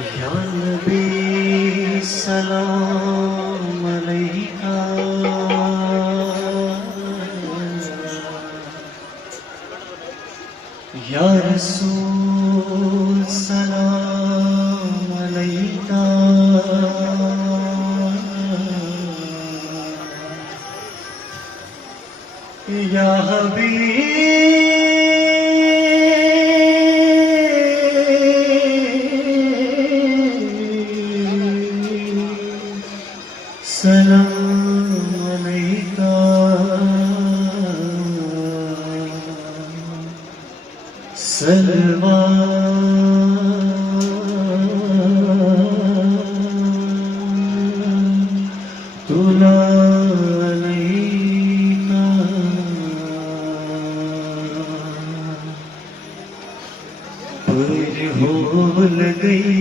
या नबी सलाम अलैका या रसूल सलाम अलैका या हबीब सलाम अलैका सलवातुल्लाह अलैका पर हो गई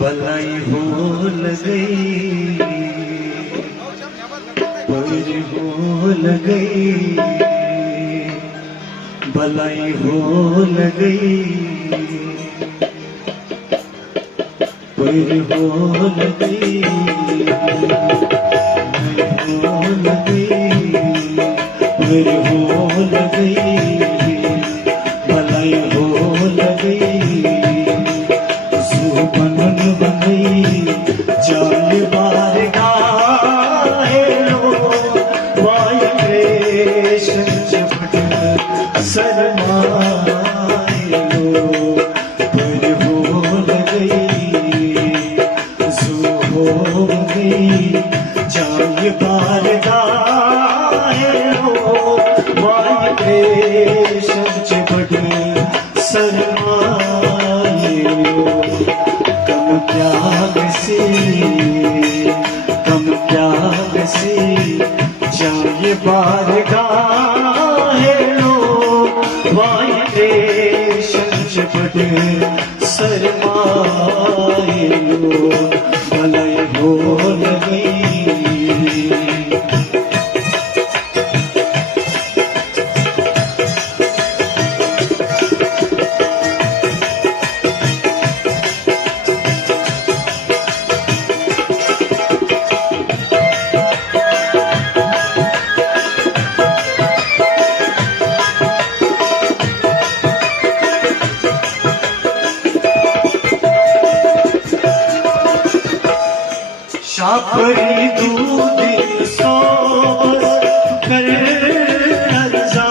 भलाई हो गई पर हो गई भलाई हो गई पर हो गई हो गई पर हो गई भलाई हो गई बनन बनी जान बारगाहे लो वाय कृष्ण चपट शरमाए लो पर हो गई हो गई जान बारगाहे लो वाय कृष्ण चपट शरमाए लो कम त्याग से जाए बारगाहे लो वाय कृष्ण चपट शरमाए लो भलाई हो गई शापरी दूध सो कर रजा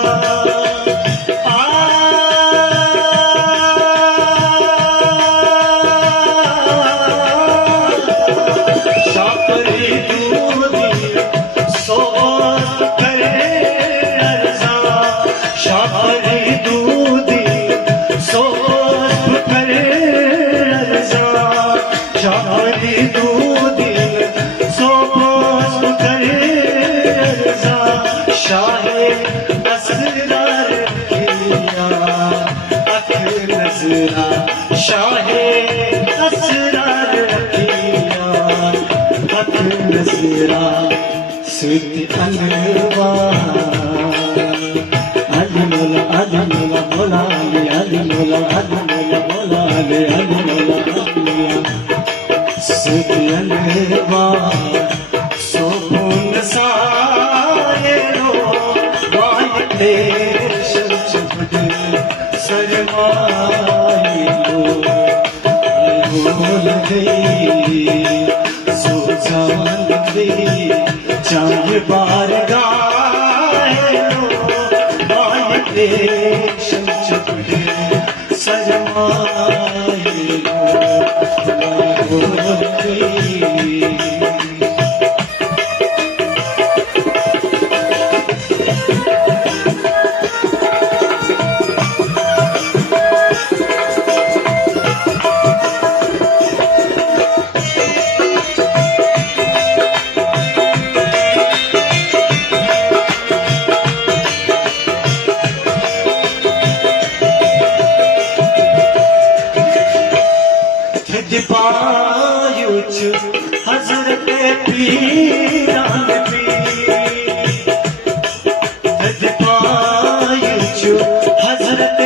शापरी दूध सो कर रजा शापरी दूध सो कर रजा शापरी दूध शाहे असरार किया अख नजरा शाहे असरार किया अख नजरा सुत अलवा अजमला अजमला बोला अजमला अजमला बोला अजमला सुत अलवा सोपुन सा शरमाए लो हो गई सो जान गई चाहे बारगाहे लो वाय कृष्ण चपट शरमाए लो हो गई पायुच हजरत पीरान पीर पायुच हजरत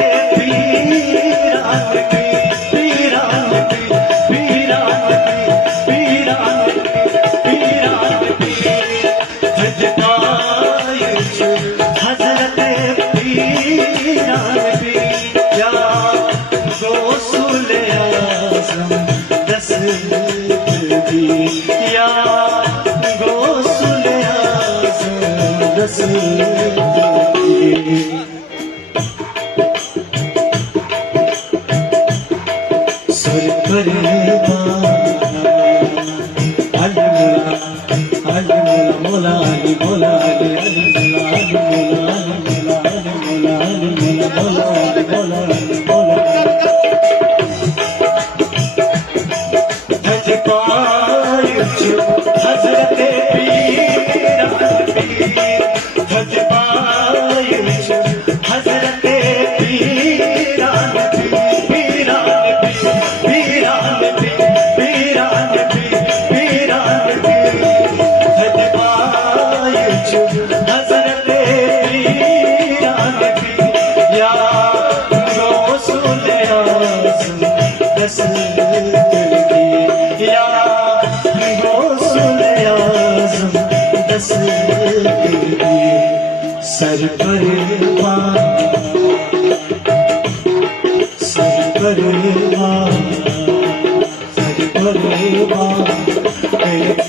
सर पर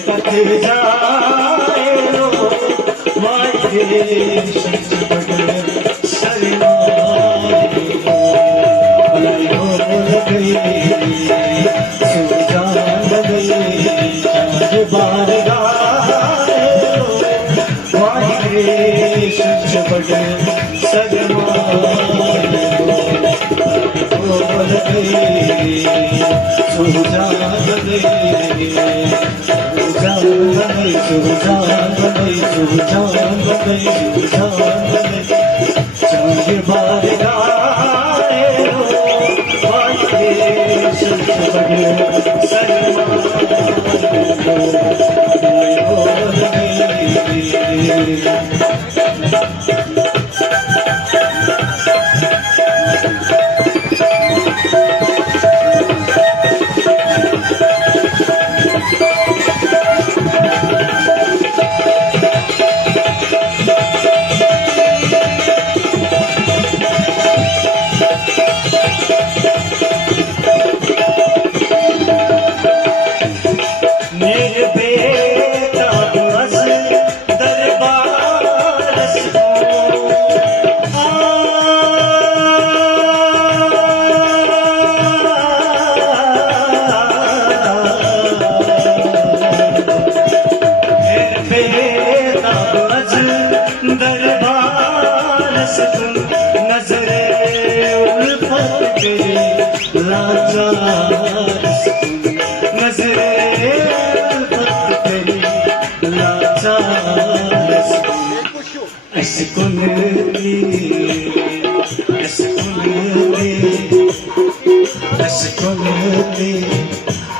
तक जाए रो माये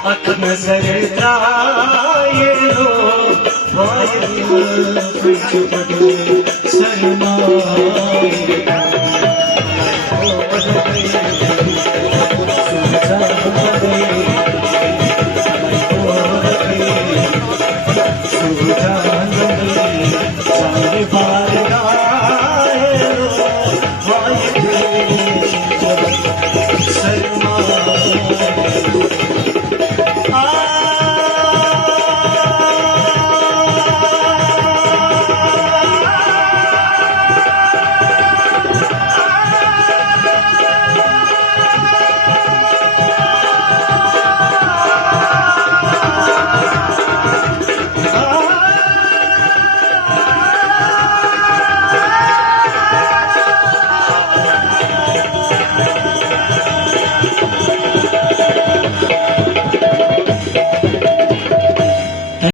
अख नजर आए हो